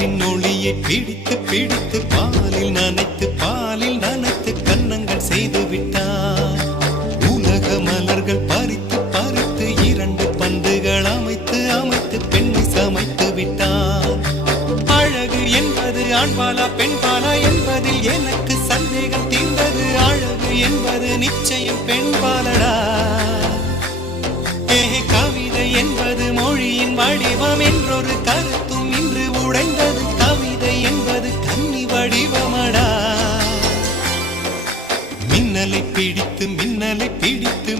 நிலவின் ஒளியை பிடித்து பிடித்து பாலில் நனைத்து கன்னங்கள் செய்து விட்டார். உலக மலர்கள் பறித்து பறித்து 2 பந்துகள் அமைத்து அமைத்து பெண்ணை சமைத்து விட்டார். அழகு என்பது ஆண்பாலா பெண்பாலா என்பதில் எனக்கு சந்தேகம் தீர்ந்தது. அழகு என்பது நிச்சயம் பெண்பாலடா. கவிதை என்பது மொழியின் வடிவம் என்றொரு கருத்தும் இன்று உடைந்தது. கவிதை என்பது கன்னி வடிவமடா. மின்னலை பிடித்து